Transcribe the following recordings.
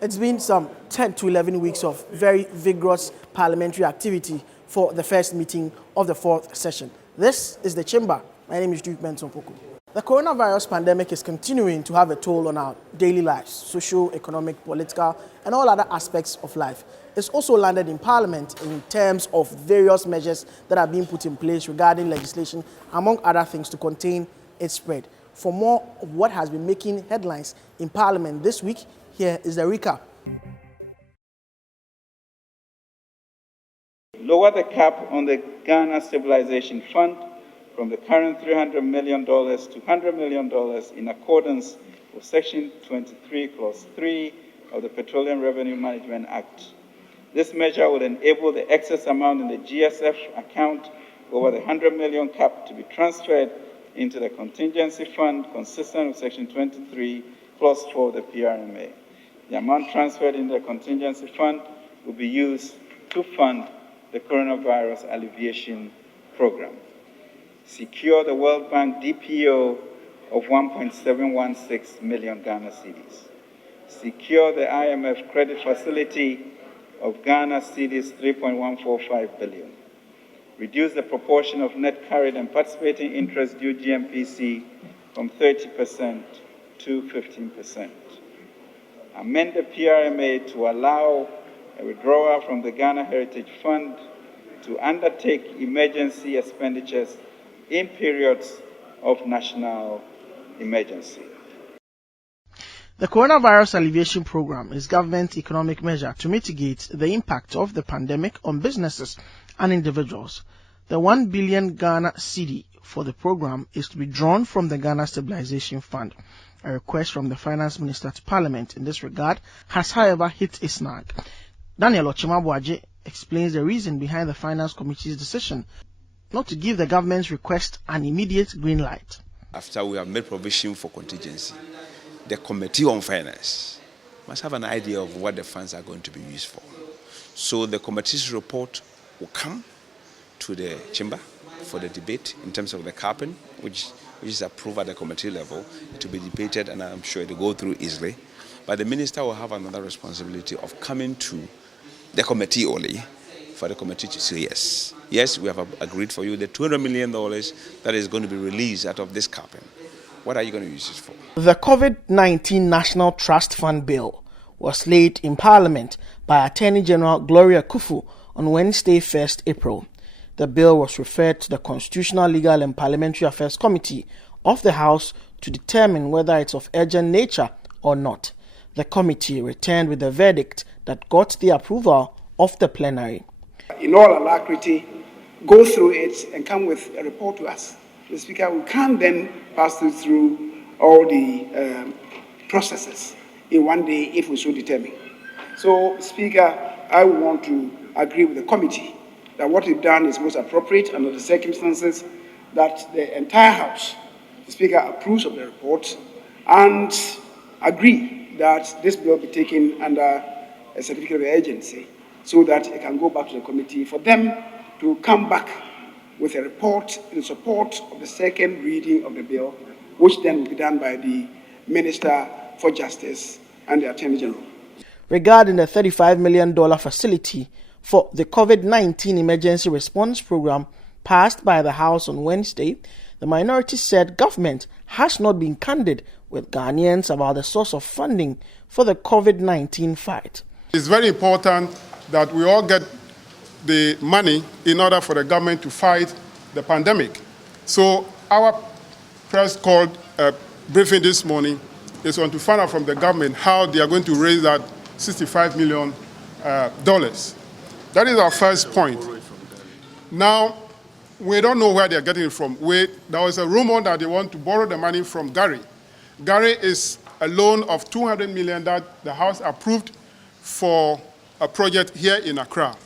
It's been some 10 to 11 weeks of very vigorous parliamentary activity for the first meeting of the fourth session. This is the chamber. My name is Mensah Opoku. The coronavirus pandemic is continuing to have a toll on our daily lives, social, economic, political, and all other aspects of life. It's also landed in Parliament in terms of various measures that are being put in place regarding legislation, among other things, to contain its spread. For more of what has been making headlines in Parliament this week, here is the recap. Lower the cap on the Ghana Stabilization Fund from the current $300 million to $100 million in accordance with Section 23, Clause 3 of the Petroleum Revenue Management Act. This measure will enable the excess amount in the GSF account over the $100 million cap to be transferred into the contingency fund consistent with Section 23, Clause 4 of the PRMA. The amount transferred in the contingency fund will be used to fund the coronavirus alleviation program. Secure the World Bank DPO of 1.716 million Ghana cedis. Secure the IMF credit facility of Ghana cedis 3.145 billion. Reduce the proportion of net carried and participating interest due GMPC from 30% to 15%. Amend the PRMA to allow a withdrawal from the Ghana Heritage Fund to undertake emergency expenditures in periods of national emergency. The coronavirus alleviation program is government's economic measure to mitigate the impact of the pandemic on businesses and individuals. The 1 billion Ghana cedi for the program is to be drawn from the Ghana Stabilization Fund. A request from the Finance Minister to Parliament in this regard has, however, hit a snag. Daniel Ochemabuaje explains the reason behind the Finance Committee's decision not to give the government's request an immediate green light. After we have made provision for contingency, the Committee on Finance must have an idea of what the funds are going to be used for. So the committee's report will come to the chamber for the debate in terms of the capping, which is approved at the committee level. It will be debated, and I'm sure it will go through easily. But the minister will have another responsibility of coming to the committee only for the committee to say yes. Yes, we have agreed for you the $200 million that is going to be released out of this capping. What are you going to use it for? The COVID-19 National Trust Fund Bill was laid in Parliament by Attorney General Gloria Kufu on Wednesday, 1st April. The bill was referred to the Constitutional, Legal and Parliamentary Affairs Committee of the House to determine whether it's of urgent nature or not. The committee returned with a verdict that got the approval of the plenary. In all alacrity, go through it and come with a report to us. The Speaker, we can then pass through all the processes in one day if we so determine. So, Speaker, I want to agree with the committee that what we've done is most appropriate under the circumstances, that the entire House, the Speaker, approves of the report and agree that this bill be taken under a certificate of urgency so that it can go back to the committee for them to come back with a report in support of the second reading of the bill, which then will be done by the Minister for Justice and the Attorney General. Regarding the $35 million facility for the COVID-19 emergency response program passed by the House on Wednesday, the minority said government has not been candid with Ghanaians about the source of funding for the COVID-19 fight. It's very important that we all get the money in order for the government to fight the pandemic. So our press called briefing this morning is on to find out from the government how they are going to raise that $65 million. That is our first point. Now, we don't know where they are getting it from. There was a rumor that they want to borrow the money from Gary. Gary is a loan of $200 million that the House approved for a project here in Accra.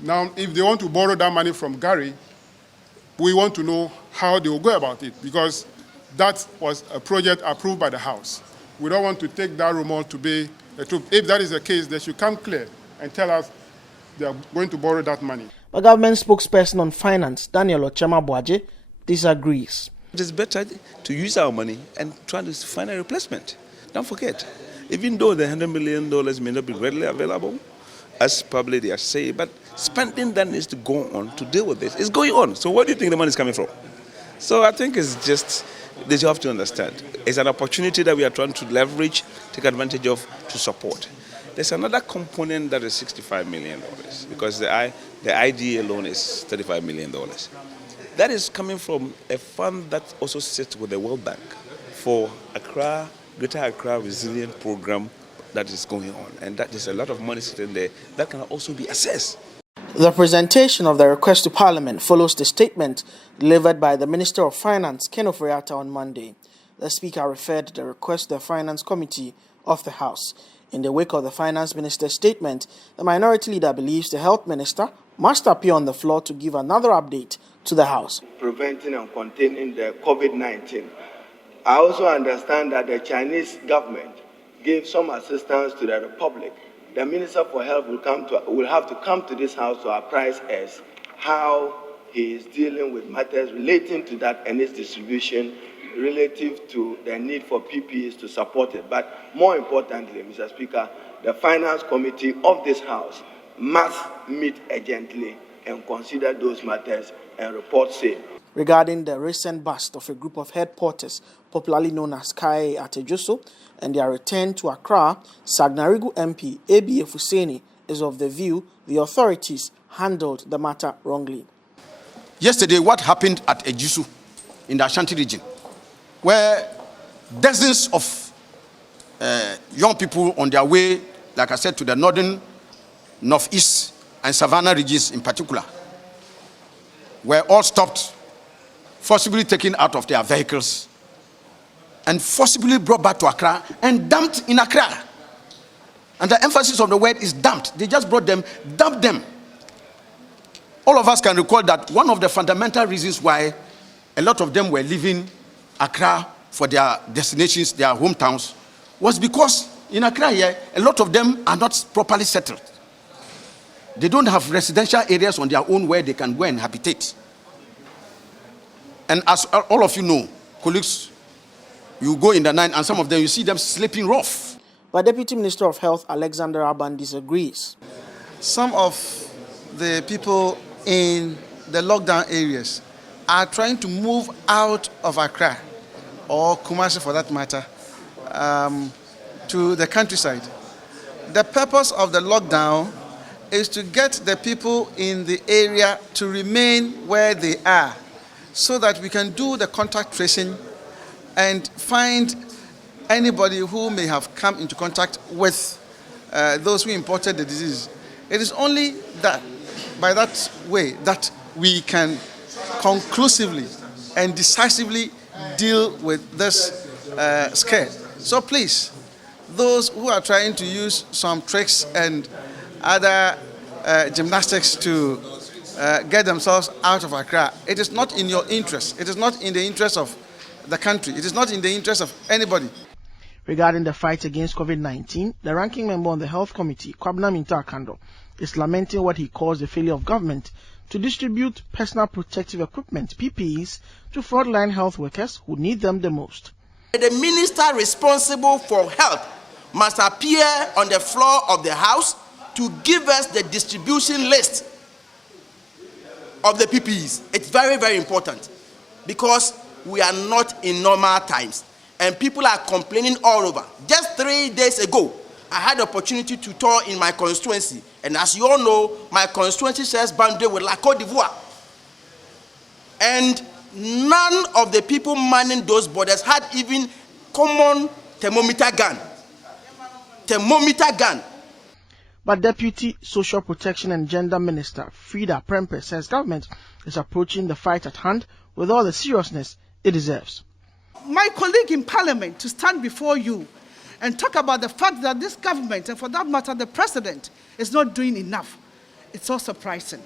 Now, if they want to borrow that money from Gary, we want to know how they will go about it, because that was a project approved by the House. We don't want to take that rumor to be the truth. If that is the case, they should come clear and tell us they are going to borrow that money. The government spokesperson on finance, Daniel Ochemabuaje, disagrees. It is better to use our money and try to find a replacement. Don't forget, even though the $100 million may not be readily available, as probably they are saying, but spending that needs to go on to deal with this. It's going on. So where do you think the money is coming from? So I think it's just, they have to understand. It's an opportunity that we are trying to leverage, take advantage of, to support. There's another component that is $65 million, because the IDA alone is $35 million. That is coming from a fund that also sits with the World Bank for Accra, Greater Accra Resilient Program that is going on. And that is a lot of money sitting there that can also be assessed. The presentation of the request to Parliament follows the statement delivered by the Minister of Finance, Ken Ofori-Atta, on Monday. The Speaker referred the request to the Finance Committee of the House. In the wake of the Finance Minister's statement, the Minority Leader believes the Health Minister must appear on the floor to give another update to the House. Preventing and containing the COVID-19. I also understand that the Chinese government gave some assistance to the Republic. The Minister for Health will have to come to this House to apprise us how he is dealing with matters relating to that and its distribution relative to the need for PPEs to support it. But more importantly, Mr. Speaker, the Finance Committee of this House must meet urgently and consider those matters and report same. Regarding the recent bust of a group of head porters, popularly known as Kai Atejuso, and their return to Accra, Sagnarigu MP A.B. Efuseni is of the view the authorities handled the matter wrongly. Yesterday, what happened at Ejusu in the Ashanti region, where dozens of young people on their way, like I said, to the northern, northeast, and savannah regions in particular, were all stopped, forcibly taken out of their vehicles, and forcibly brought back to Accra and dumped in Accra. And the emphasis of the word is dumped. They just brought them, dumped them. All of us can recall that one of the fundamental reasons why a lot of them were leaving Accra for their destinations, their hometowns, was because in Accra here, a lot of them are not properly settled. They don't have residential areas on their own where they can go and habitate. And as all of you know, colleagues, you go in the night and some of them, you see them sleeping rough. But Deputy Minister of Health Alexander Aban disagrees. Some of the people in the lockdown areas are trying to move out of Accra, or Kumasi for that matter, to the countryside. The purpose of the lockdown is to get the people in the area to remain where they are, so that we can do the contact tracing and find anybody who may have come into contact with those who imported the disease. It is only that, by that way, that we can conclusively and decisively deal with this scare. So please, those who are trying to use some tricks and other gymnastics to get themselves out of Accra, it is not in your interest. It is not in the interest of the country. It is not in the interest of anybody. Regarding the fight against COVID-19, the ranking member on the Health Committee, Kwabena Minta-Akando, is lamenting what he calls the failure of government to distribute personal protective equipment, PPEs, to frontline health workers who need them the most. The minister responsible for health must appear on the floor of the House to give us the distribution list of the PPEs. It's very, very important, because we are not in normal times and people are complaining all over. Just 3 days ago, I had the opportunity to tour in my constituency, and as you all know, my constituency shares boundary with La Côte d'Ivoire. And none of the people manning those borders had even common thermometer gun. But Deputy Social Protection and Gender Minister Frida Prempeh says government is approaching the fight at hand with all the seriousness it deserves. My colleague in Parliament to stand before you and talk about the fact that this government, and for that matter the President, is not doing enough, it's so surprising.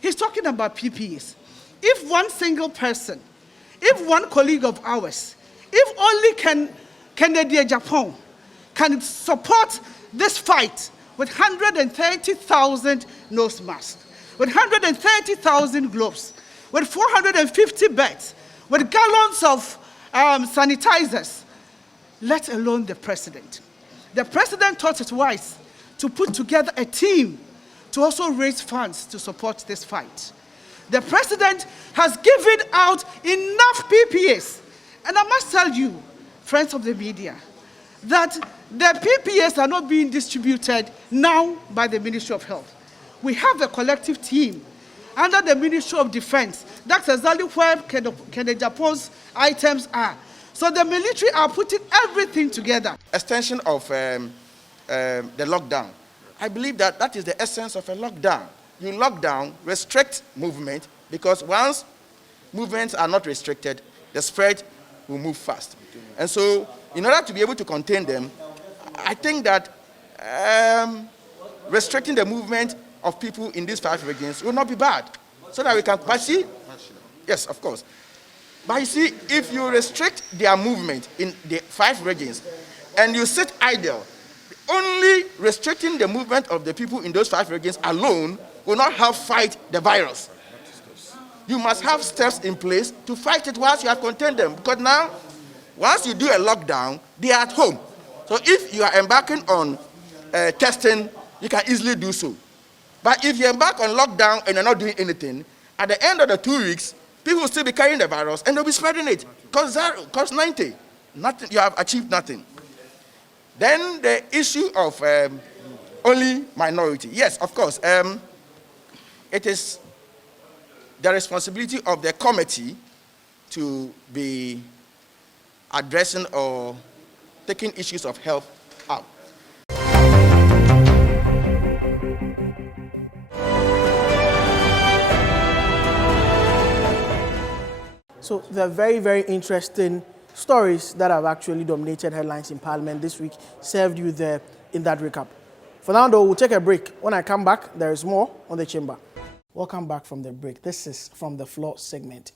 He's talking about PPEs. If one single person, if one colleague of ours, if only Kennedy Japan can support this fight with 130,000 nose masks, with 130,000 gloves, with 450 beds, with gallons of sanitizers, let alone the President. The president thought it wise to put together a team to also raise funds to support this fight. The president has given out enough PPAs. And I must tell you, friends of the media, that the PPAs are not being distributed now by the Ministry of Health. We have a collective team under the Ministry of Defense. That's exactly where Kennedy Japan's items are. So the military are putting everything together. Extension of the lockdown. I believe that that is the essence of a lockdown. You lock down, restrict movement, because once movements are not restricted, the spread will move fast. And so, in order to be able to contain them, I think that restricting the movement of people in these 5 regions will not be bad, so that we can, but see, yes, of course. But you see, if you restrict their movement in the 5 regions, and you sit idle, only restricting the movement of the people in those 5 regions alone will not help fight the virus. You must have steps in place to fight it whilst you have contained them. Because now, once you do a lockdown, they are at home. So if you are embarking on testing, you can easily do so. But if you embark on lockdown and you're not doing anything, at the end of the 2 weeks, people will still be carrying the virus and they'll be spreading it. Cause 90, nothing, you have achieved nothing. Then the issue of only minority. Yes, of course. It is the responsibility of the committee to be addressing or taking issues of health up. So there are very, very interesting stories that have actually dominated headlines in Parliament this week, served you there in that recap. For now, though, we'll take a break. When I come back, there is more on the chamber. Welcome back from the break. This is From the Floor segment.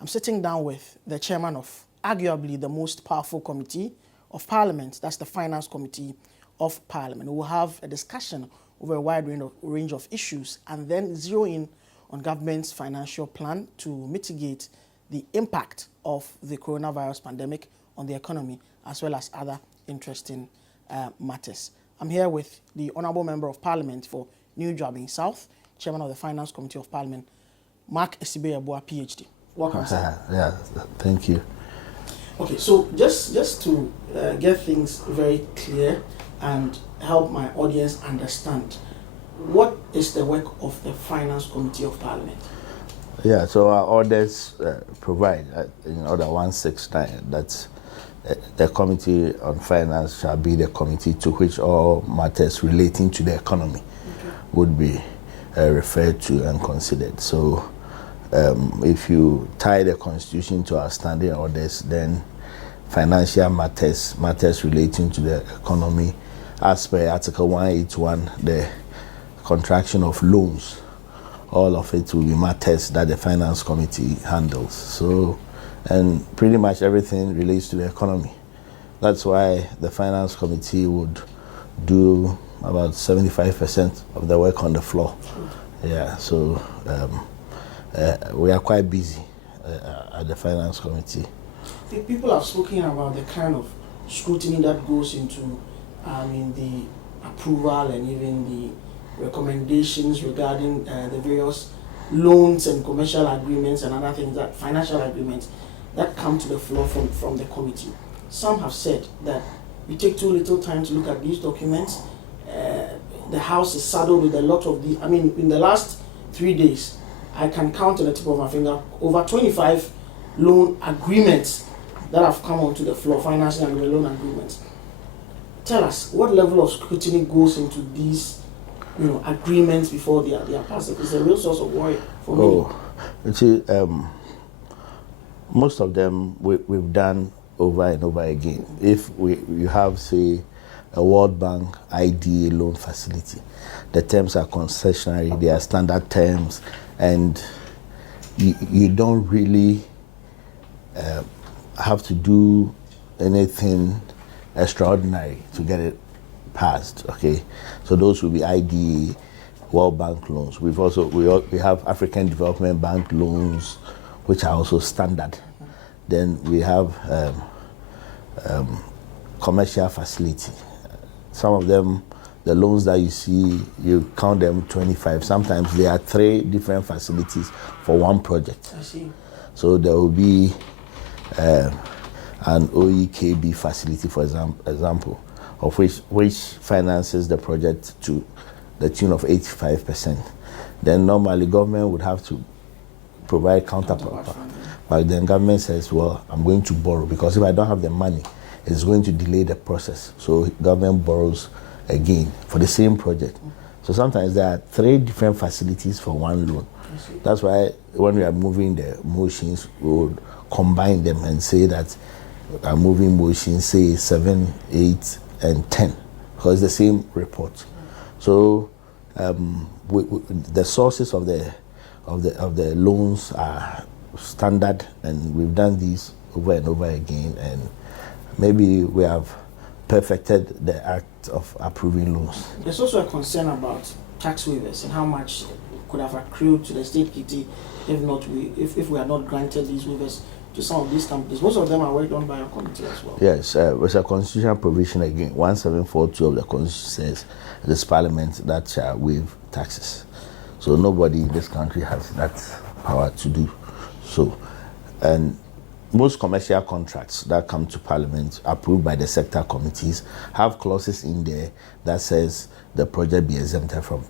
I'm sitting down with the chairman of arguably the most powerful committee of Parliament. That's the Finance Committee of Parliament. We'll have a discussion over a wide range of issues and then zero in on government's financial plan to mitigate the impact of the coronavirus pandemic on the economy, as well as other interesting matters. I'm here with the Honourable Member of Parliament for New Jobbing South, Chairman of the Finance Committee of Parliament, Mark Esibe-Yeboah, PhD. Welcome, sir. Yeah, thank you. Okay, so just to get things very clear and help my audience understand, what is the work of the Finance Committee of Parliament? Yeah, so our orders provide in Order 169 that the Committee on Finance shall be the committee to which all matters relating to the economy would be referred to and considered. So if you tie the Constitution to our standing orders, then financial matters relating to the economy, as per Article 181, the contraction of loans, all of it will be matters that the Finance Committee handles. So, and pretty much everything relates to the economy. That's why the Finance Committee would do about 75% of the work on the floor. Yeah, so we are quite busy at the Finance Committee. People have spoken about the kind of scrutiny that goes into the approval and even the recommendations regarding the various loans and commercial agreements and other things, that financial agreements that come to the floor from the committee. Some have said that we take too little time to look at these documents. The House is saddled with a lot of the, in the last 3 days, I can count on the tip of my finger, over 25 loan agreements that have come onto the floor, financing and loan agreements. Tell us, what level of scrutiny goes into these agreements before they are passed? It's a real source of worry for me. You see, most of them we've done over and over again. If you have, say, a World Bank IDA loan facility, the terms are concessionary, they are standard terms, and you don't really have to do anything extraordinary to get it passed. Okay, so those will be IDA, World Bank loans. We have African Development Bank loans, which are also standard. Then we have commercial facility, some of them, the loans that you see, you count them 25. Sometimes there are 3 different facilities for one project. I see. So there will be an OEKB facility, for example, of which finances the project to the tune of 85%. Then normally government would have to provide counterpart. But then government says, well, I'm going to borrow, because if I don't have the money, it's going to delay the process. So government borrows again for the same project. So sometimes there are 3 different facilities for one loan. That's why when we are moving the motions, we would combine them and say that I'm moving motions, say 7, 8, and 10, because it's the same report. So the sources of the loans are standard, and we've done these over and over again, and maybe we have perfected the act of approving loans. There's also a concern about tax waivers and how much could have accrued to the state kitty if we had not granted these waivers to some of these companies. Most of them are worked on by a committee as well. Yes, there's a constitutional provision again, 1742 of the Constitution says this Parliament that shall waive taxes. So nobody in this country has that power to do so. And most commercial contracts that come to Parliament, approved by the sector committees, have clauses in there that says the project be exempted from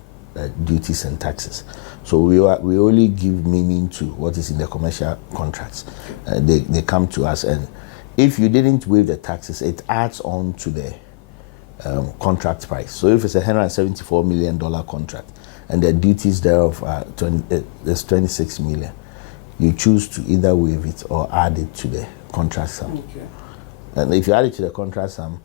duties and taxes. So we only give meaning to what is in the commercial contracts. They come to us, and if you didn't waive the taxes, it adds on to the contract price. So if it's a $174 million contract and the duties thereof are 26 million, you choose to either waive it or add it to the contract sum. Okay. And if you add it to the contract sum,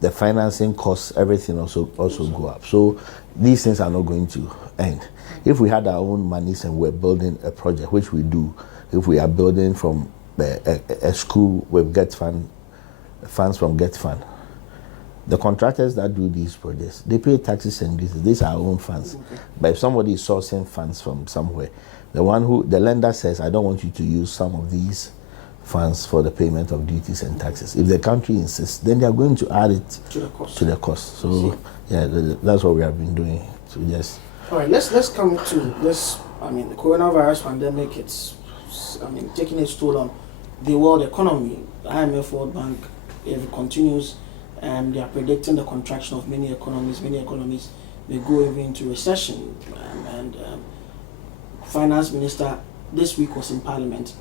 the financing costs, everything also go up. So these things are not going to end. If we had our own monies and we're building a project, which we do, if we are building from a school with funds from Get Fund, the contractors that do these projects, they pay taxes and duties. These are our own funds. Okay. But if somebody is sourcing funds from somewhere, the lender says, I don't want you to use some of these funds for the payment of duties and taxes. If the country insists, then they are going to add it to the cost. So yeah, that's what we have been doing. So yes. All right, let's come to this. I mean, the coronavirus pandemic, it's taking its toll on the world economy. The IMF, World Bank, if it continues, they are predicting the contraction of many economies. Many economies may go even into recession. Finance Minister this week was in Parliament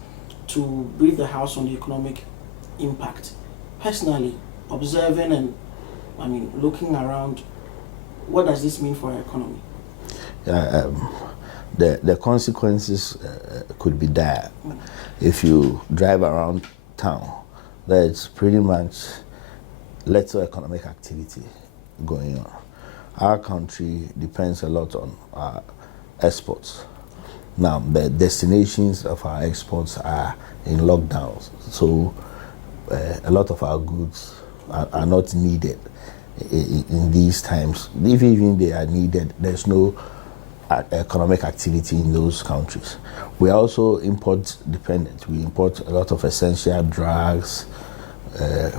to brief the House on the economic impact. Personally, observing and looking around, what does this mean for our economy? The consequences could be dire. If you drive around town, there's pretty much little economic activity going on. Our country depends a lot on our exports. Now, the destinations of our exports are in lockdowns, so a lot of our goods are not needed in these times. If even they are needed, there's no economic activity in those countries. We are also import dependent. We import a lot of essential drugs,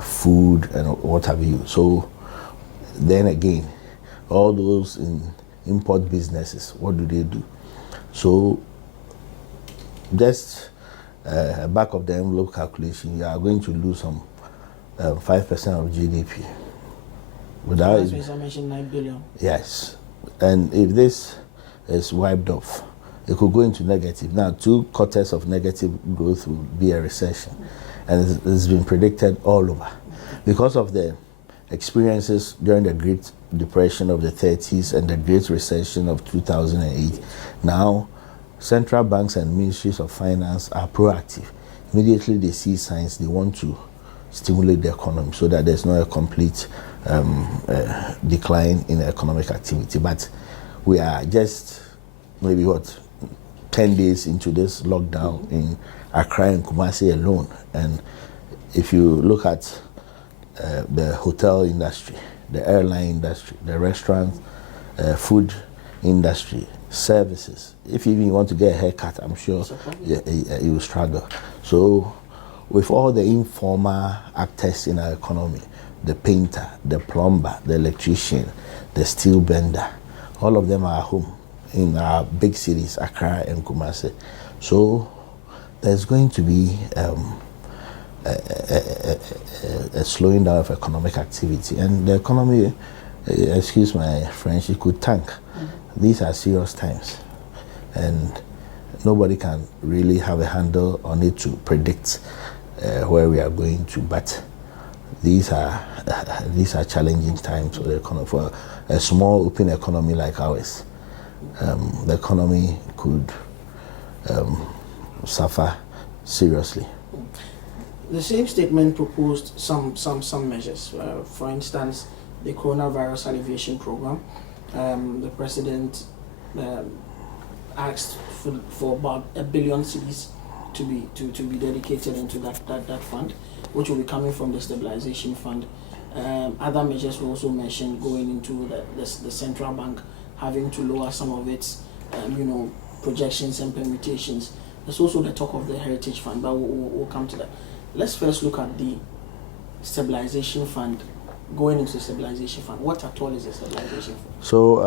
food, and what have you. So then again, all those in import businesses, what do? So just a back of the envelope calculation, you are going to lose some 5% of GDP. Without As I mentioned, 9 billion. Yes, and if this is wiped off, it could go into negative. Now, 2 quarters of negative growth will be a recession, and it's been predicted all over because of the experiences during the Great Depression of the 30s and the Great Recession of 2008. Now, central banks and ministries of finance are proactive. Immediately they see signs, they want to stimulate the economy so that there's not a complete decline in economic activity. But we are just maybe 10 days into this lockdown in Accra and Kumasi alone. And if you look at the hotel industry, the airline industry, the restaurant, food industry, services, if you even want to get a haircut, I'm sure you will struggle. So with all the informal actors in our economy, the painter, the plumber, the electrician, the steel bender. All of them are home in our big cities, Accra and Kumasi. So there's going to be a slowing down of economic activity, and the economy, excuse my French, it could tank. These are serious times, and nobody can really have a handle on it to predict where we are going to. But these are challenging times for the economy. For a small open economy like ours, the economy could suffer seriously. The same statement proposed some measures. For instance, the coronavirus alleviation program. The president asked for about 1 billion cedis to be dedicated into that fund, which will be coming from the stabilization fund. Other measures were also mentioned, going into the central bank having to lower some of its projections and permutations. There's also the talk of the heritage fund, but we'll come to that. Let's first look at the stabilization fund. Going into the stabilization fund, what at all is the stabilization fund? So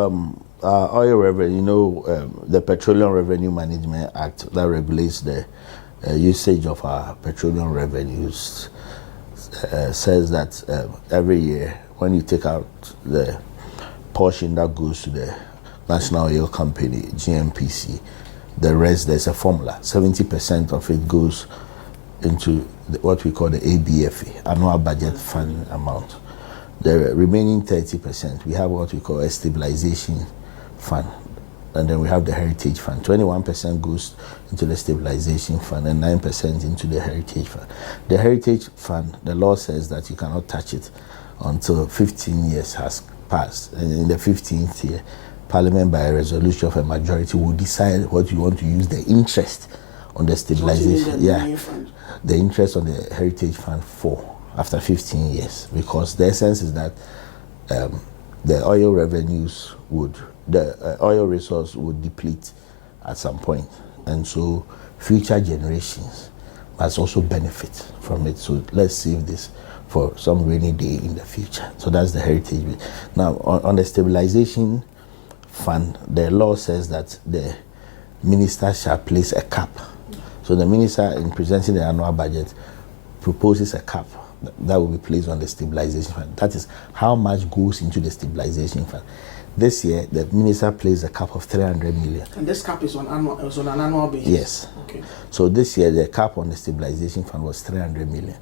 our oil revenue, the Petroleum Revenue Management Act that regulates the usage of our petroleum revenues says that every year when you take out the portion that goes to the National Oil Company, GNPC, the rest, there's a formula. 70% of it goes into what we call the ABFA, Annual Budget Fund Amount. The remaining 30%, we have what we call a stabilization fund, and then we have the heritage fund. 21% goes into the stabilization fund and 9% into the heritage fund. The heritage fund, the law says that you cannot touch it until 15 years has passed, and in the 15th year, Parliament by a resolution of a majority will decide what you want to use the interest on the stabilization, the interest on the heritage fund for after 15 years, because the essence is that the oil revenues the oil resource would deplete at some point, and so future generations must also benefit from it. So let's save this for some rainy day in the future. So that's the heritage bit. Now on the stabilization fund, the law says that the minister shall place a cap. So the minister, in presenting the annual budget, proposes a cap that will be placed on the stabilization fund. That is how much goes into the stabilization fund. This year, the minister placed a cap of 300 million. And this cap is on an annual basis? Yes. Okay. So this year, the cap on the stabilization fund was 300 million.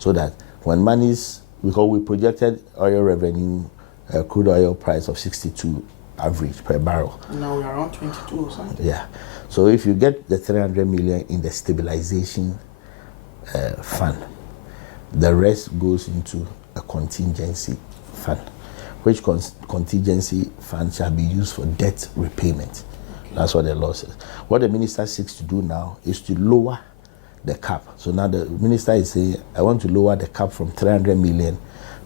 So that when monies, because we projected oil revenue, crude oil price of 62 average per barrel. And now we're around 22 or something. Yeah. So if you get the 300 million in the stabilization fund, the rest goes into a contingency fund, which contingency fund shall be used for debt repayment. Okay. That's what the law says. What the minister seeks to do now is to lower the cap. So now the minister is saying, I want to lower the cap from $300 million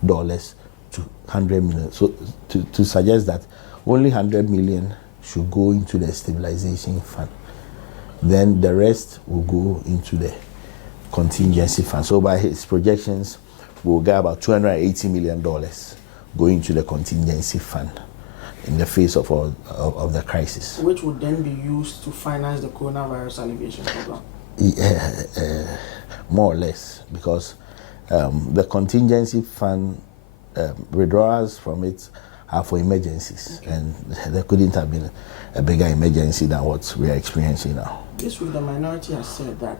to 100 million. So to suggest that only 100 million should go into the stabilization fund. Then the rest will go into the contingency fund. So by his projections, we'll get about $280 million going to the contingency fund in the face of all of the crisis. Which would then be used to finance the coronavirus alleviation program? More or less, because the contingency fund withdrawals from it are for emergencies, okay. And there couldn't have been a bigger emergency than what we are experiencing now. This week, the minority has said that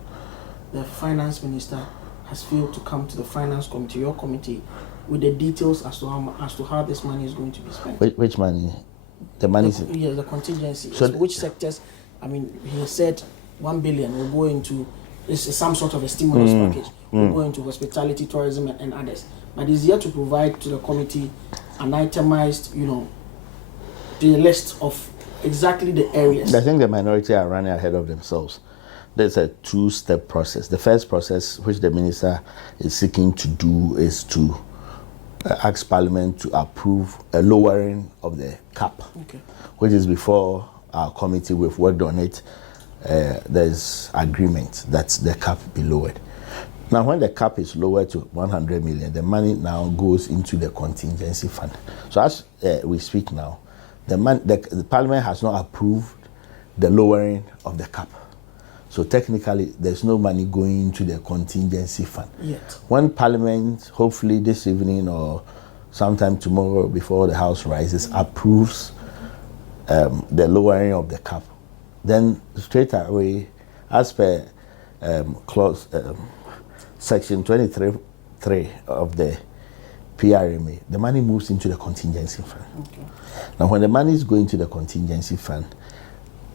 the finance minister has failed to come to the finance committee, your committee, with the details as to how this money is going to be spent. Which money? The money? Yes, the contingency. So which sectors? I mean, he said 1 billion will go into some sort of a stimulus package. Will go into hospitality, tourism, and others. But he's here to provide to the committee an itemized, the list of exactly the areas. I think the minority are running ahead of themselves. There's a two-step process. The first process, which the minister is seeking to do, is to ask Parliament to approve a lowering of the cap, okay. Which is before our committee. We've worked on it. There's agreement that the cap be lowered. Now, when the cap is lowered to 100 million, the money now goes into the contingency fund. So as we speak now, the Parliament has not approved the lowering of the cap. So technically, there's no money going into the contingency fund. Yet. When Parliament, hopefully this evening or sometime tomorrow before the House rises, approves the lowering of the cap, then straight away, as per clause section 23(3) of the PRMA, the money moves into the contingency fund. Okay. Now, when the money is going to the contingency fund,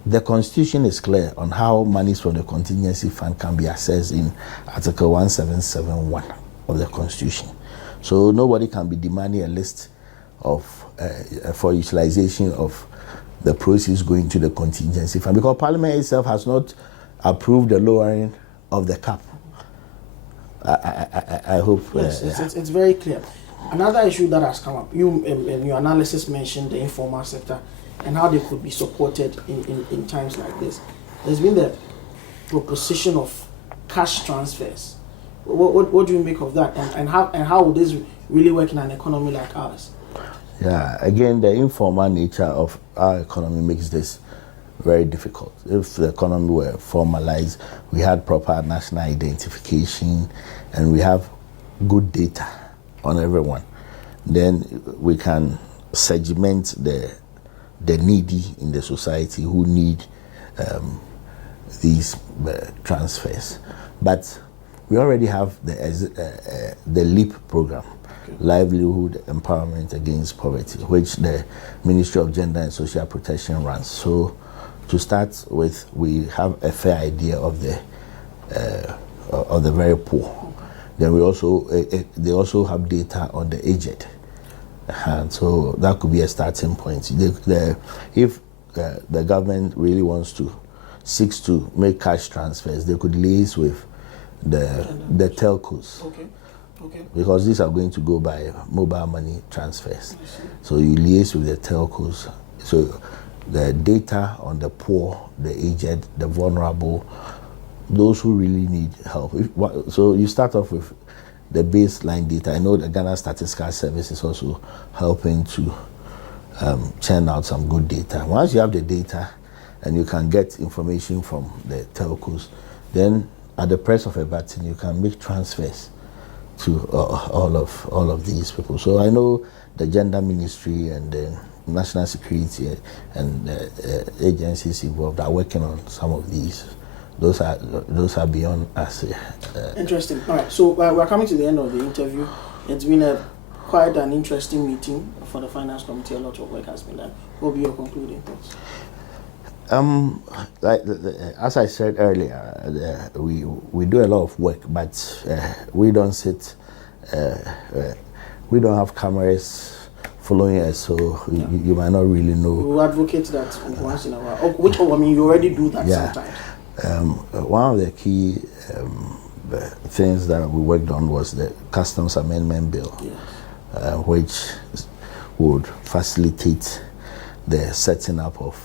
the Constitution is clear on how monies from the contingency fund can be assessed in Article 1771 of the Constitution. So nobody can be demanding a list of for utilization of the proceeds going to the contingency fund, because Parliament itself has not approved the lowering of the cap. I hope. Yes, it's very clear. Another issue that has come up, you in your analysis mentioned the informal sector and how they could be supported in times like this. There's been the proposition of cash transfers. What do you make of that? And how would this really work in an economy like ours? Yeah, again, the informal nature of our economy makes this very difficult. If the economy were formalized, we had proper national identification, and we have good data on everyone, then we can segment the needy in the society who need these transfers. But we already have the LEAP program, Livelihood Empowerment Against Poverty, which the Ministry of Gender and Social Protection runs. So to start with, we have a fair idea of the very poor. Then we also they also have data on the aged, and so that could be a starting point. If the government really wants to seeks to make cash transfers, they could liaise with the telcos. Okay. Because these are going to go by mobile money transfers. So you liaise with the telcos. So the data on the poor, the aged, the vulnerable, those who really need help. So you start off with the baseline data. I know the Ghana Statistical Service is also helping to churn out some good data. Once you have the data and you can get information from the telcos, then at the press of a button you can make transfers to all of these people. So I know the Gender Ministry and the National Security and agencies involved are working on some of these. Those are beyond us. Interesting. All right. So we're coming to the end of the interview. It's been quite an interesting meeting for the Finance Committee. A lot of work has been done. What will be your concluding thoughts? As I said earlier, we do a lot of work, but we don't sit. We don't have cameras following us, so you might not really know. We advocate that once in a while. You already do that sometimes. One of the key things that we worked on was the Customs Amendment Bill, which would facilitate the setting up of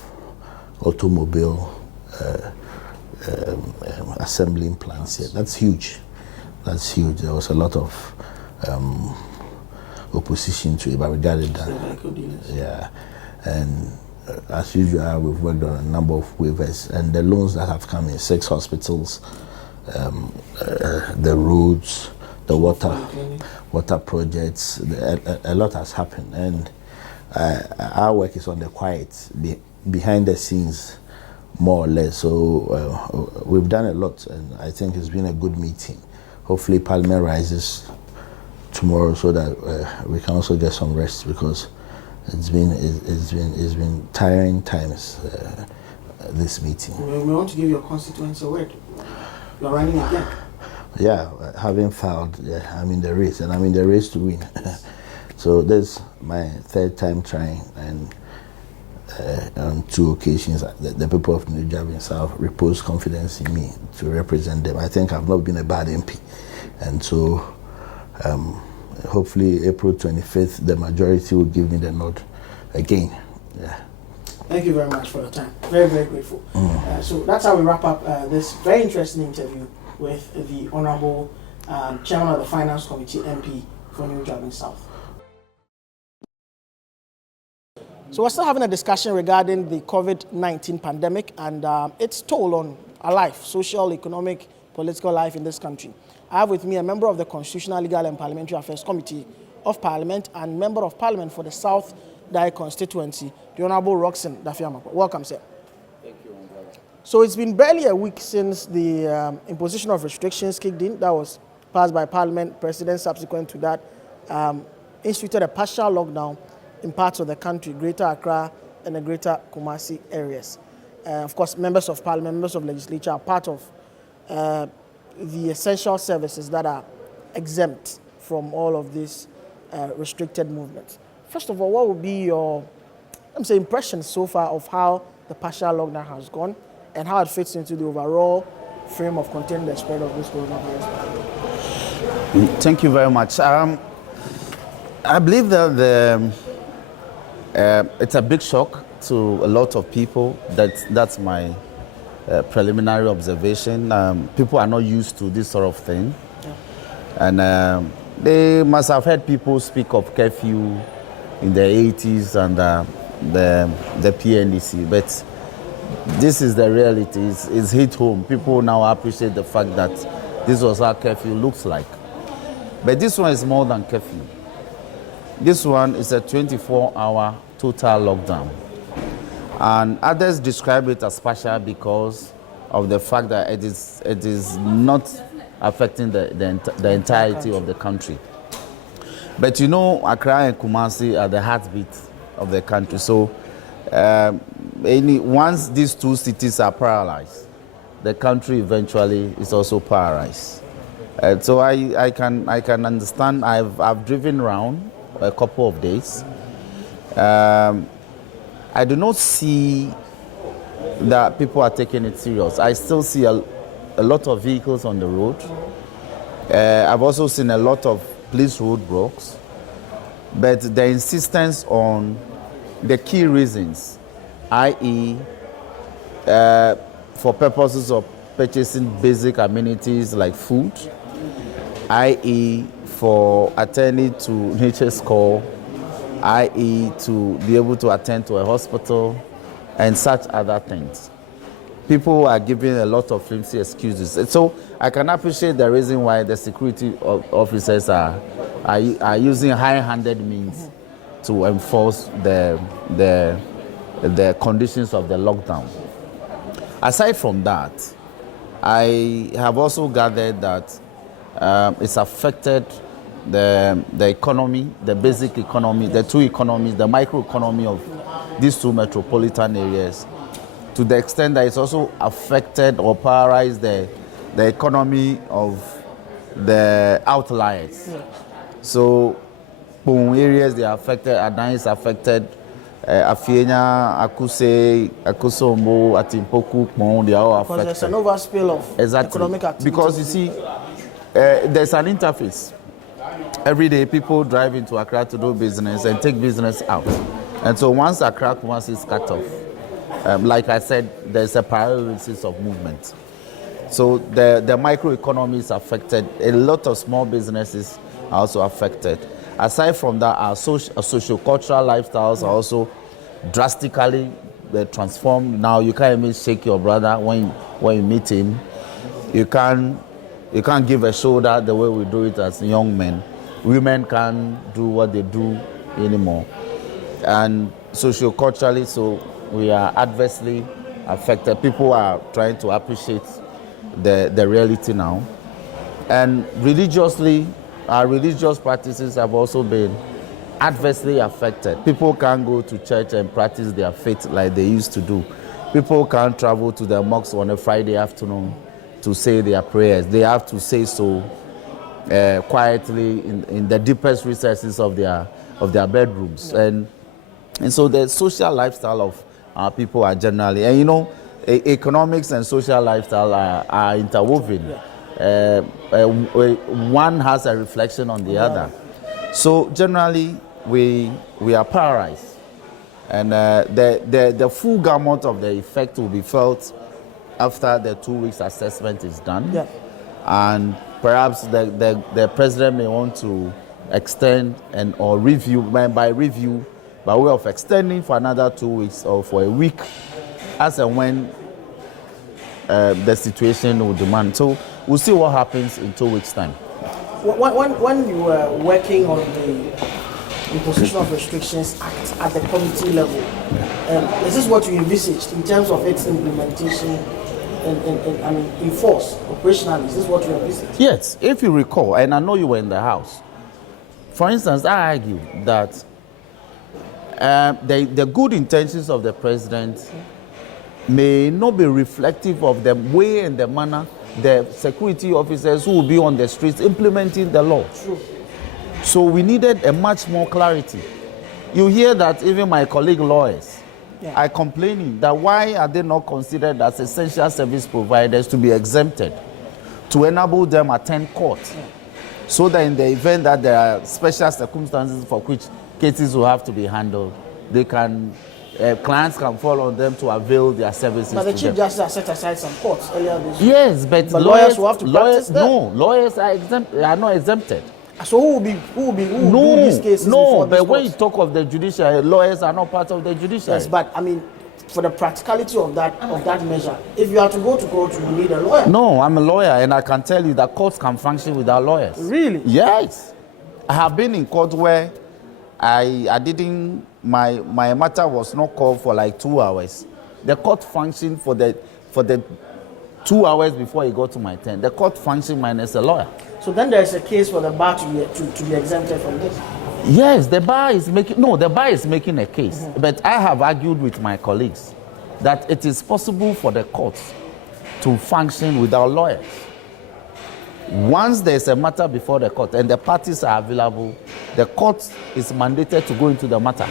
automobile assembling plants here. That's huge. There was a lot of opposition to it, but we got it done. Yeah, and as usual, we've worked on a number of waivers, and the loans that have come in 6 hospitals, the roads, the water projects, a lot has happened, and our work is on the quiet, behind the scenes, more or less. So we've done a lot, and I think it's been a good meeting. Hopefully Parliament rises tomorrow so that we can also get some rest, because it's been tiring times, this meeting. We want to give your constituents a word. You are running again. Yeah, having failed, I'm in the race, and I'm in the race to win. So this is my 3rd time trying, and on 2 occasions, the people of New Javan South reposed confidence in me to represent them. I think I've not been a bad MP, and so hopefully April 25th, the majority will give me the nod again. Yeah. Thank you very much for your time. Very, very grateful. So that's how we wrap up this very interesting interview with the Honorable Chairman of the Finance Committee, MP for New Driving South. So we're still having a discussion regarding the COVID-19 pandemic and its toll on our life, social, economic, political life in this country. I have with me a member of the Constitutional, Legal and Parliamentary Affairs Committee of Parliament and Member of Parliament for the South Dai constituency, the Honorable Roxanne Dafiamako. Welcome, sir. Thank you, my brother. So it's been barely a week since the imposition of restrictions kicked in. That was passed by Parliament. President subsequent to that instituted a partial lockdown in parts of the country, Greater Accra and the Greater Kumasi areas. Of course, members of Parliament, members of legislature are part of the essential services that are exempt from all of these restricted movements. First of all, what would be your impressions so far of how the partial lockdown has gone and how it fits into the overall frame of containing the spread of this coronavirus? Thank you very much. I believe that it's a big shock to a lot of people. That's my preliminary observation. People are not used to this sort of thing. Yeah. And they must have heard people speak of curfew in the 80s and the PNDC. But this is the reality. It's hit home. People now appreciate the fact that this was how curfew looks like. But this one is more than curfew. This one is a 24-hour total lockdown. And others describe it as partial because of the fact that it is not affecting the entirety of the country. But you know, Accra and Kumasi are the heartbeat of the country. So once these two cities are paralyzed, the country eventually is also paralyzed. So I can understand. I've driven around a couple of days. I do not see that people are taking it serious. I still see a lot of vehicles on the road. I've also seen a lot of police roadblocks. But the insistence on the key reasons, i.e., for purposes of purchasing basic amenities like food, i.e., for attending to nature's call, i.e., to be able to attend to a hospital, and such other things. People are giving a lot of flimsy excuses. So I can appreciate the reason why the security officers are using high-handed means to enforce the conditions of the lockdown. Aside from that, I have also gathered that it's affected the economy, the basic economy, the two economies, the microeconomy of these two metropolitan areas, to the extent that it's also affected or paralyzed the economy of the outliers. Yeah. So, Pung areas they are affected, Adan is affected, Afienya, Akuse, Akusombo, Atimpoku, Pung, they are all affected. Because there's an overspill of economic activity. Because you see, there's an interface. Every day people drive into Accra to do business and take business out. And so once Accra is cut off, like I said, there's a paralysis of movement. So the microeconomy is affected. A lot of small businesses are also affected. Aside from that, our socio-cultural lifestyles are also drastically transformed. Now you can't even shake your brother when you meet him. You can't give a shoulder the way we do it as young men. Women can't do what they do anymore. And socio-culturally, so we are adversely affected. People are trying to appreciate the reality now. And religiously, our religious practices have also been adversely affected. People can't go to church and practice their faith like they used to do. People can't travel to the mosque on a Friday afternoon to say their prayers. They have to say so quietly in the deepest recesses of their bedrooms. And so the social lifestyle of our people are generally, and you know, economics and social lifestyle are interwoven. One has a reflection on the other. So generally, we are paralyzed. And the full gamut of the effect will be felt after the 2 weeks assessment is done. Yeah. And perhaps the president may want to extend or review, by way of extending for another 2 weeks or for a week, as and when the situation will demand. So we'll see what happens in 2 weeks' time. When you were working on the Imposition of Restrictions Act at the committee level, is this what you envisaged in terms of its implementation and in force, operationally? Is this what you envisaged? Yes, if you recall, and I know you were in the House. For instance, I argue that the good intentions of the president may not be reflective of the way and the manner the security officers who will be on the streets implementing the law. True. So we needed a much more clarity. You hear that even my colleague lawyers are complaining that why are they not considered as essential service providers to be exempted, to enable them attend court, so that in the event that there are special circumstances for which cases will have to be handled, they can clients can fall on them to avail their services. But the Chief Justice has set aside some courts earlier this year. Yes, but lawyers will have to practice that. No, lawyers are not exempted. So who will do these cases? No, but when you talk of the judiciary, lawyers are not part of the judiciary. Yes, but I mean, for the practicality of that measure, if you have to go to court, you need a lawyer. No, I'm a lawyer, and I can tell you that courts can function without lawyers. Really? Yes. I have been in court where I didn't, my matter was not called for like 2 hours. The court functioned for the 2 hours before it got to my turn. The court functioned minus a lawyer. So then there's a case for the bar to be exempted from this? Yes, the bar is making a case. But I have argued with my colleagues that it is possible for the courts to function without lawyers. Once there's a matter before the court and the parties are available, the court is mandated to go into the matter.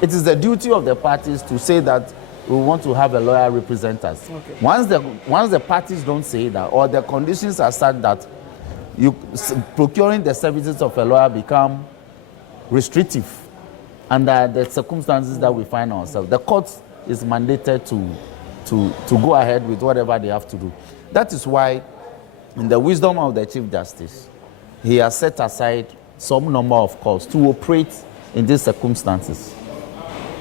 It is the duty of the parties to say that we want to have a lawyer represent us. Okay. Once the parties don't say that, or the conditions are such that procuring the services of a lawyer become restrictive under the circumstances that we find ourselves, the court is mandated to go ahead with whatever they have to do. That is why, in the wisdom of the Chief Justice, he has set aside some number of courts to operate in these circumstances.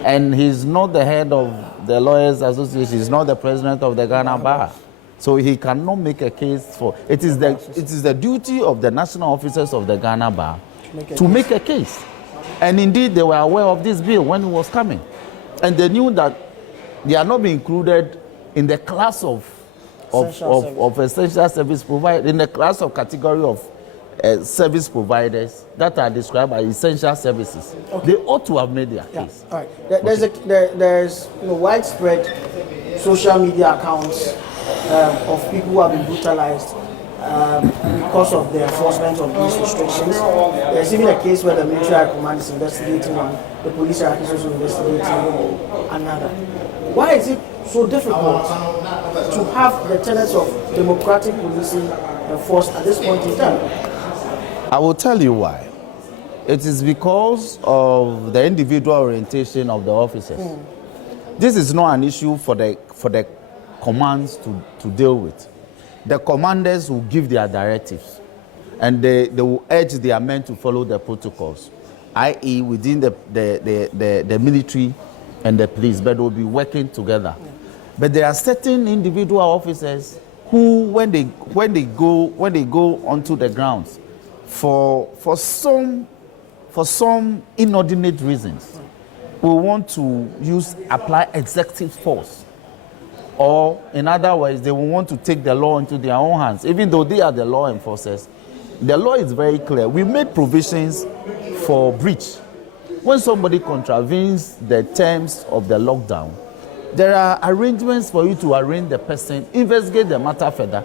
And he's not the head of the Lawyers Association, he's not the president of the Ghana Bar. So he cannot make a case for it. Is the duty of the national officers of the Ghana Bar to make a case. And indeed, they were aware of this bill when it was coming. And they knew that they are not being included in the class of essential service providers, in the class of category of service providers that are described as essential services. Okay. They ought to have made their case. All right. There's widespread social media accounts of people who have been brutalized because of the enforcement of these restrictions. There's even a case where the military command is investigating one, the police are also investigating another. Why is it so difficult to have the tenets of democratic policing enforced at this point in time? I will tell you why. It is because of the individual orientation of the officers. This is not an issue for the commands to deal with. The commanders will give their directives and they will urge their men to follow the protocols, i.e. within the military and the police, but they will be working together. But there are certain individual officers who, when they go onto the grounds for some inordinate reasons, will want to apply executive force. Or, in other words, they will want to take the law into their own hands, even though they are the law enforcers. The law is very clear. We made provisions for breach. When somebody contravenes the terms of the lockdown, there are arrangements for you to arraign the person, investigate the matter further,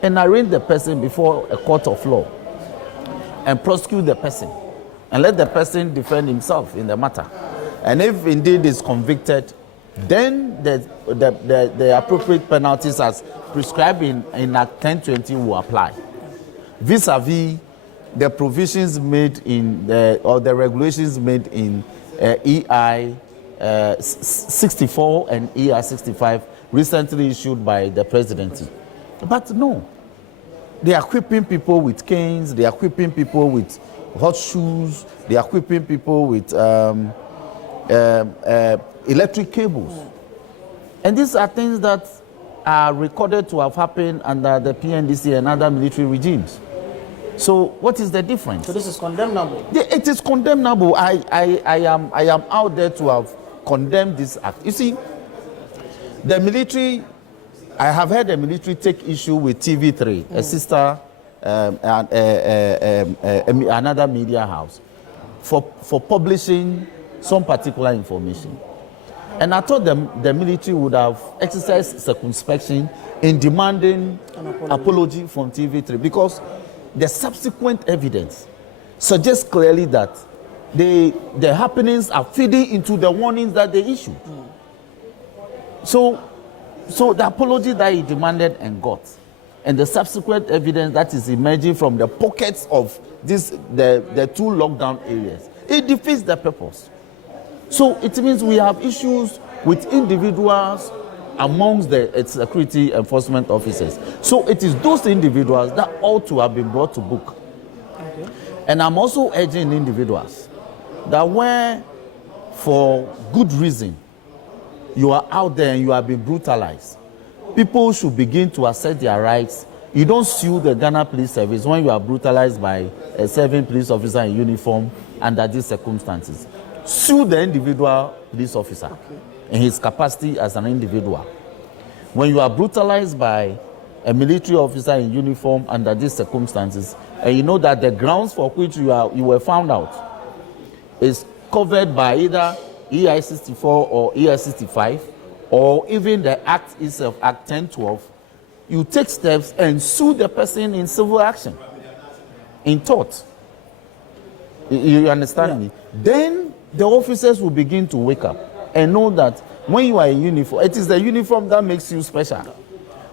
and arraign the person before a court of law, and prosecute the person, and let the person defend himself in the matter. And if indeed is convicted, then the appropriate penalties as prescribed in Act 1020 will apply. Vis-a-vis the provisions made or the regulations made in EI 64 and EI 65 recently issued by the presidency. But no, They are equipping people with canes, they are equipping people with hot shoes, they are equipping people with electric cables. And these are things that are recorded to have happened under the PNDC and other military regimes. So what is the difference? So this is condemnable? Yeah, it is condemnable. I am out there to have condemned this act. You see, the military, I have heard the military take issue with TV3, a sister, another media house, for publishing some particular information. And I thought the military would have exercised circumspection in demanding an apology from TV3, because the subsequent evidence suggests clearly that the happenings are feeding into the warnings that they issued. So the apology that he demanded and got, and the subsequent evidence that is emerging from the pockets of the two lockdown areas, it defeats the purpose. So it means we have issues with individuals amongst the security enforcement officers. So it is those individuals that ought to have been brought to book. Okay. And I'm also urging individuals that where, for good reason, you are out there and you have been brutalized, people should begin to assert their rights. You don't sue the Ghana Police Service when you are brutalized by a serving police officer in uniform under these circumstances. Sue the individual police officer in his capacity as an individual. When you are brutalized by a military officer in uniform under these circumstances, and you know that the grounds for which you were found out is covered by either EI 64 or EI 65, or even the Act itself, Act 1012, you take steps and sue the person in civil action, in tort. You understand me? Then the officers will begin to wake up and know that when you are in uniform, it is the uniform that makes you special.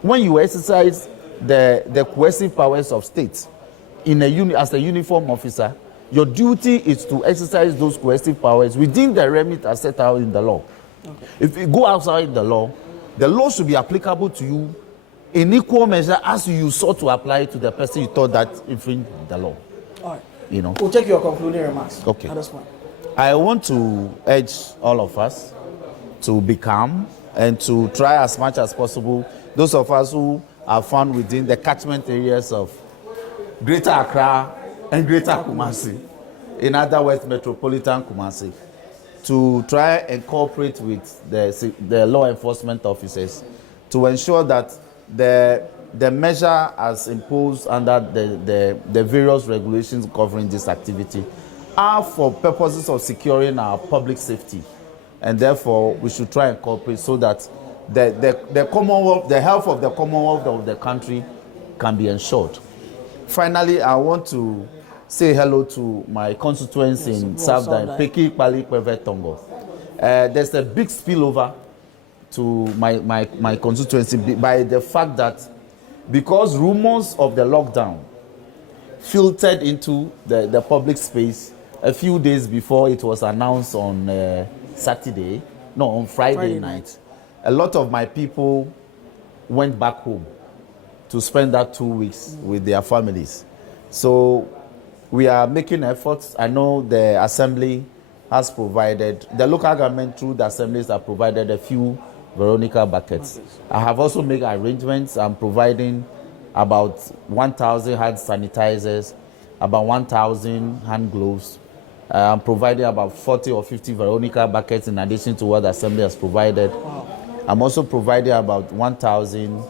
When you exercise the coercive powers of state as a uniform officer, your duty is to exercise those coercive powers within the remit as set out in the law. Okay. If you go outside the law should be applicable to you in equal measure as you sought to apply it to the person you thought that infringed the law. All right. You know. We'll take your concluding remarks. Okay. At this point. I want to urge all of us to be calm and to try as much as possible, those of us who are found within the catchment areas of Greater Accra and Greater Kumasi, in other words, Metropolitan Kumasi, to try and cooperate with the law enforcement officers to ensure that the measure as imposed under the various regulations covering this activity are for purposes of securing our public safety. And therefore, we should try and cooperate so that the Commonwealth, the health of the Commonwealth of the country can be ensured. Finally, I want to say hello to my constituents in Southern, Peki, Pali, Kweve, Tongo. There's a big spillover to my constituency by the fact that because rumors of the lockdown filtered into the public space a few days before it was announced on on Friday night, a lot of my people went back home to spend that 2 weeks with their families. So we are making efforts. I know the assembly has provided, the local government through the assemblies have provided a few Veronica buckets. I have also made arrangements. I'm providing about 1,000 hand sanitizers, about 1,000 hand gloves. I'm providing about 40 or 50 Veronica buckets in addition to what the assembly has provided. Wow. I'm also providing about 1,000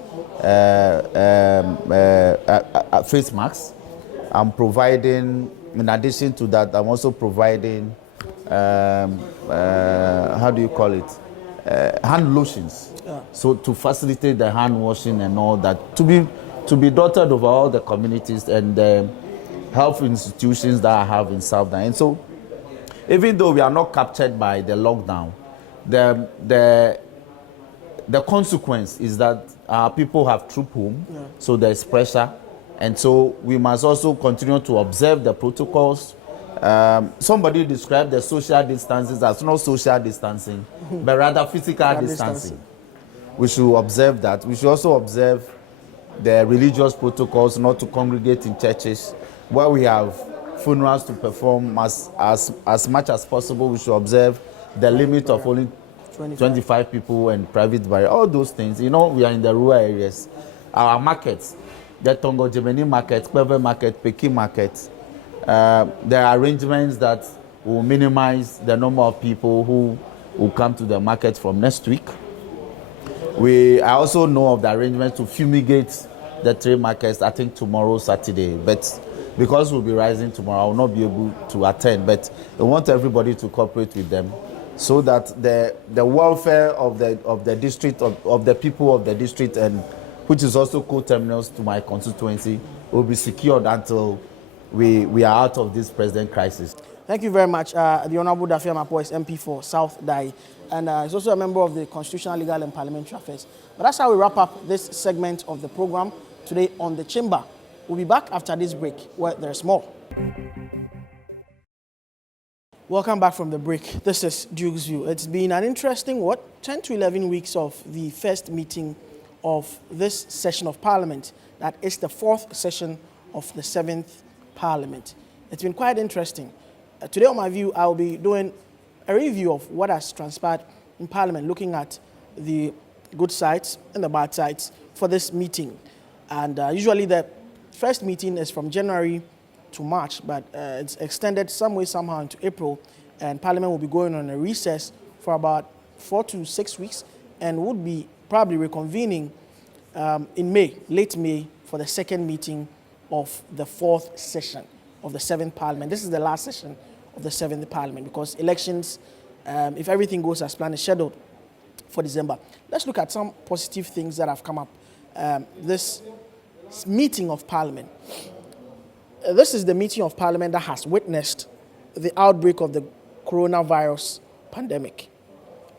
face masks. I'm providing, in addition to that, I'm also providing, how do you call it? Hand lotions. Yeah. So to facilitate the hand washing and all that, to be dotted over all the communities and the health institutions that I have in Southern. And so, even though we are not captured by the lockdown, the consequence is that our people have trooped home, so there is pressure. And so we must also continue to observe the protocols. Somebody described the social distances as not social distancing, but rather physical distancing. We should observe that. We should also observe the religious protocols, not to congregate in churches. Where we have funerals to perform, as much as possible, we should observe the limit of only 25 people and private burial. All those things, we are in the rural areas. Our markets, the Tongo Jemeni market, Clever market, Peking market, there are arrangements that will minimize the number of people who will come to the market from next week. I also know of the arrangement to fumigate the 3 markets, I think tomorrow, Saturday. But because we'll be rising tomorrow, I will not be able to attend. But I want everybody to cooperate with them so that the welfare of the district, of the people of the district, and which is also co-terminals to my constituency, will be secured until we are out of this present crisis. Thank you very much. The Honorable Dafia Mapo is MP for South Dai, and he's also a member of the Constitutional, Legal and Parliamentary Affairs. But that's how we wrap up this segment of the program today on The Chamber. We'll be back after this break, where there's more. Welcome back from the break. This is Duke's View. It's been an interesting, 10 to 11 weeks of the first meeting of this session of Parliament. That is the 4th session of the 7th Parliament. It's been quite interesting. Today on My View, I'll be doing a review of what has transpired in Parliament, looking at the good sides and the bad sides for this meeting. And usually the first meeting is from January to March, but it's extended some way, somehow into April, and Parliament will be going on a recess for about 4 to 6 weeks, and would be probably reconvening in May, late May, for the second meeting of the 4th session of the 7th Parliament. This is the last session of the 7th Parliament because elections, if everything goes as planned, is scheduled for December. Let's look at some positive things that have come up this meeting of Parliament. This is the meeting of Parliament that has witnessed the outbreak of the coronavirus pandemic,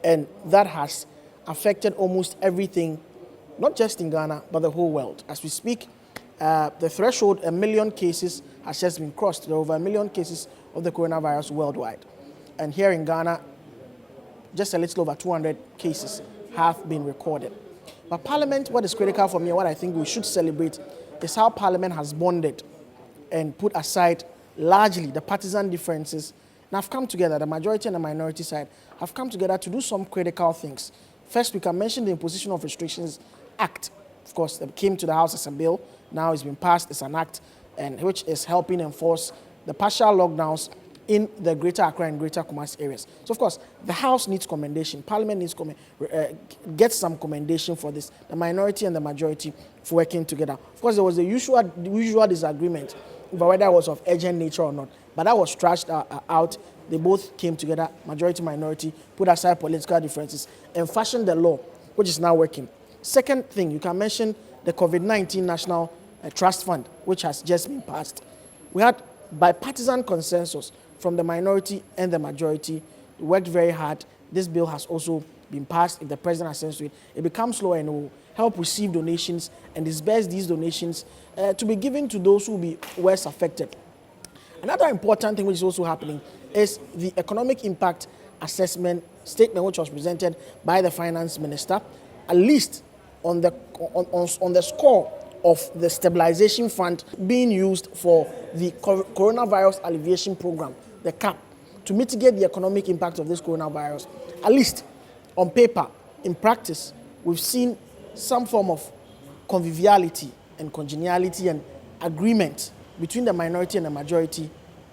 and that has affected almost everything, not just in Ghana, but the whole world. As we speak, the threshold, 1 million cases, has just been crossed. There are over 1 million cases of the coronavirus worldwide. And here in Ghana, just a little over 200 cases have been recorded. But Parliament, what is critical for me, and what I think we should celebrate, is how Parliament has bonded and put aside largely the partisan differences and have come together, the majority and the minority side, have come together to do some critical things. First, we can mention the Imposition of Restrictions Act. Of course, that came to the House as a bill. Now it's been passed as an act, and which is helping enforce the partial lockdowns in the Greater Accra and Greater Kumasi areas. So, of course, the House needs commendation. Parliament needs get some commendation for this. The minority and the majority for working together. Of course, there was the usual disagreement over whether it was of urgent nature or not, but that was trashed out. They both came together, majority, minority, put aside political differences, and fashioned the law, which is now working. Second thing, you can mention the COVID-19 National Trust Fund, which has just been passed. We had bipartisan consensus from the minority and the majority. It worked very hard. This bill has also been passed. If the president has sent to it, it becomes law and will help receive donations and disperse these donations to be given to those who will be worst affected. Another important thing which is also happening is the economic impact assessment statement, which was presented by the finance minister, at least on the score of the stabilization fund being used for the coronavirus alleviation program, the CAP, to mitigate the economic impact of this coronavirus. At least on paper, in practice, we've seen some form of conviviality and congeniality and agreement between the minority and the majority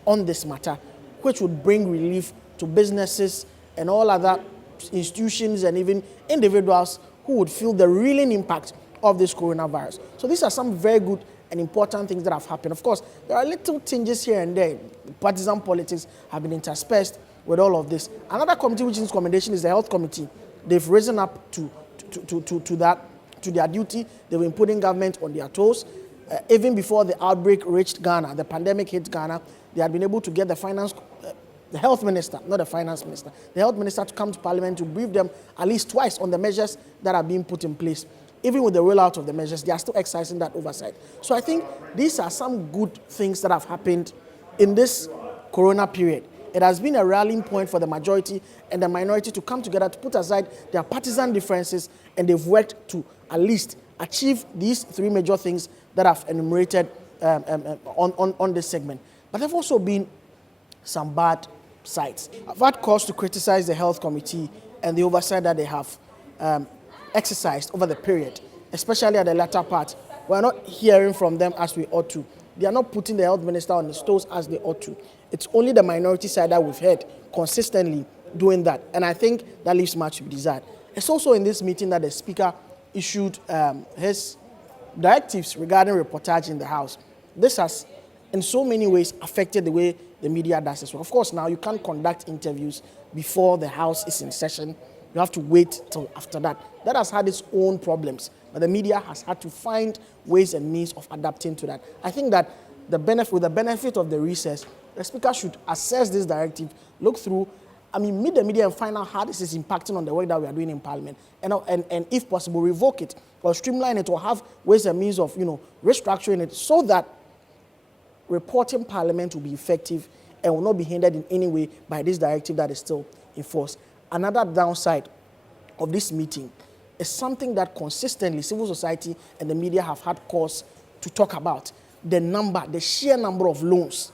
on this matter, which would bring relief to businesses and all other institutions and even individuals who would feel the reeling impact of this coronavirus. So these are some very good and important things that have happened. Of course, there are little changes here and there. Partisan politics have been interspersed with all of this. Another committee which needs commendation is the Health Committee. They've risen up to their duty. They've been putting government on their toes. Even before the outbreak reached Ghana, the pandemic hit Ghana, they had been able to get the health minister, not the finance minister, the health minister to come to Parliament to brief them at least twice on the measures that are being put in place. Even with the rollout of the measures, they are still exercising that oversight. So I think these are some good things that have happened in this corona period. It has been a rallying point for the majority and the minority to come together to put aside their partisan differences, and they've worked to at least achieve these three major things that I've enumerated on this segment. But there have also been some bad sides. I've had cause to criticize the Health Committee and the oversight that they have exercised over the period, especially at the latter part. We're not hearing from them as we ought to. They are not putting the health minister on his toes as they ought to. It's only the minority side that we've heard consistently doing that. And I think that leaves much to be desired. It's also in this meeting that the Speaker issued his directives regarding reportage in the House. This has, in so many ways, affected the way the media does as well. Of course, now you can't conduct interviews before the House is in session. You have to wait till after that. That has had its own problems, but the media has had to find ways and means of adapting to that. I think that with the benefit of the recess, the Speaker should assess this directive, look through, meet the media and find out how this is impacting on the work that we are doing in Parliament, and if possible, revoke it or streamline it or have ways and means of, restructuring it so that reporting Parliament will be effective and will not be hindered in any way by this directive that is still in force. Another downside of this meeting is something that consistently civil society and the media have had cause to talk about. The sheer number of loans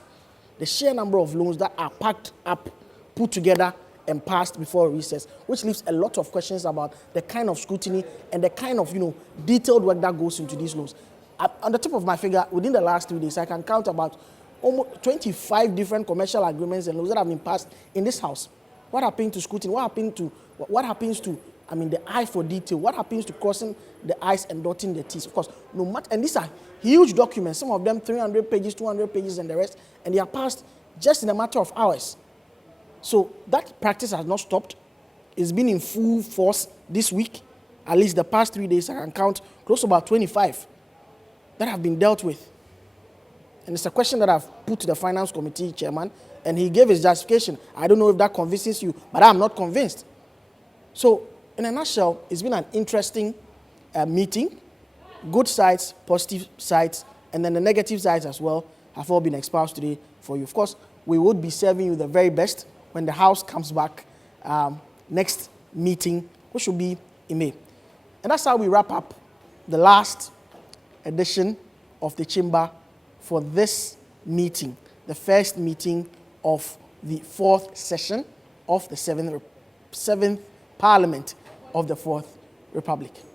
that are packed up, put together, and passed before recess, which leaves a lot of questions about the kind of scrutiny and the kind of detailed work that goes into these loans. On the tip of my finger, within the last 2 days, I can count about almost 25 different commercial agreements and laws that have been passed in this House. What happened to scrutiny? What happens to the eye for detail? What happens to crossing the I's and dotting the T's? Of course, no matter, and these are huge documents, some of them 300 pages, 200 pages, and the rest, and they are passed just in a matter of hours. So that practice has not stopped. It's been in full force this week. At least the past 3 days, I can count close to about 25 that have been dealt with. And it's a question that I've put to the Finance Committee chairman, and he gave his justification. I don't know if that convinces you, but I'm not convinced. So, in a nutshell, it's been an interesting meeting. Good sides, positive sides, and then the negative sides as well have all been espoused today for you. Of course, we would be serving you the very best when the House comes back next meeting, which will be in May. And that's how we wrap up the last edition of the Chamber for this meeting, the first meeting of the fourth session of the seventh Parliament of the Fourth Republic.